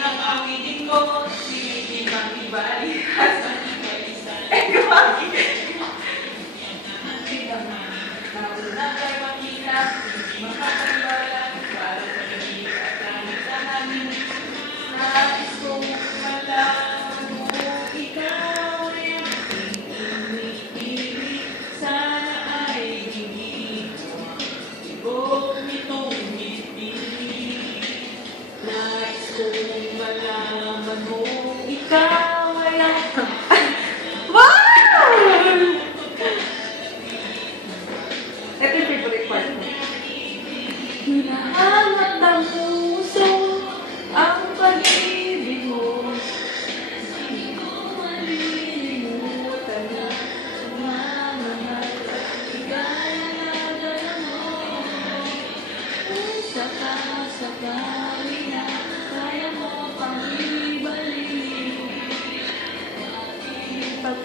ang awitin ko, silipin ang ibalik, sa isa. Gumagi. Nauna kay makita, hindi makapaniwala, para sa gabi at langit sa hangin. Nais kong malaman mo, ikaw ay ang pinipili, sana ay hindi ibog nitong bibili. Nais kong malaman mo, ikaw ay ang Ito yung favorite part mo. hinahanap ng puso ang pag-ibig mo. Hindi ko malilimutan na sumamahal at ika'y nadala mo. Kung sakasakali na kaya mo pang ibalik, aking pag